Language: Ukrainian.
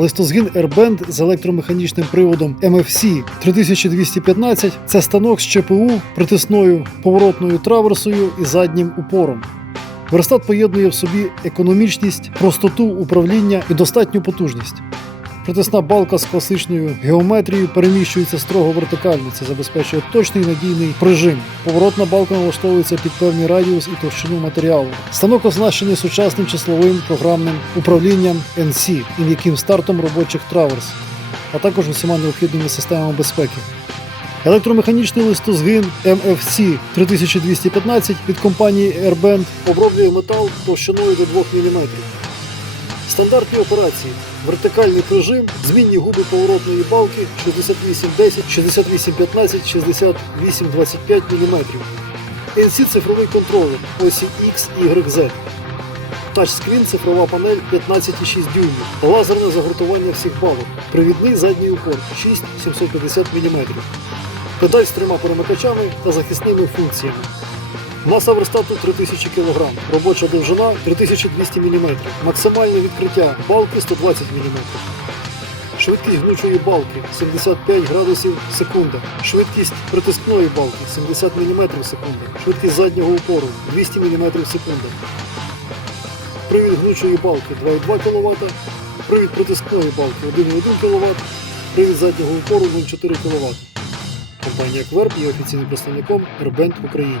Листозгін Airband з електромеханічним приводом MFC 3215 це станок з ЧПУ притисною поворотною траверсою і заднім упором. Верстат поєднує в собі економічність, простоту управління і достатню потужність. Притисна балка з класичною геометрією переміщується строго вертикально. Це забезпечує точний надійний прижим. Поворотна балка налаштовується під певний радіус і товщину матеріалу. Станок оснащений сучасним числовим програмним управлінням NC і м'яким стартом робочих траверс, а також усіма необхідними системами безпеки. Електромеханічний листозгин MFC 3215 від компанії Airband оброблює метал товщиною до 2 мм. Стандартні операції. Вертикальний прижим, змінні губи поворотної балки 6810, 6815, 6825 мм. NC цифровий контролер осі X, Y, Z. Тачскрін цифрова панель 15,6 дюймів. Лазерне загортування всіх балок. Привідний задній упор 6750 мм. Педаль з трьома перемикачами та захисними функціями. Маса верстату 3000 кг, робоча довжина 3200 мм, максимальне відкриття балки 120 мм. Швидкість гнучої балки 75 градусів секунда. Швидкість притискної балки 70 мм в секунду. Швидкість заднього упору 200 мм в секунду. Привід гнучої балки 2,2 кВт. Привід притискної балки 1,1 кВт. Привід заднього упору 0,4 кВт. Компанія Кверб є офіційним представником Ербент в Україні.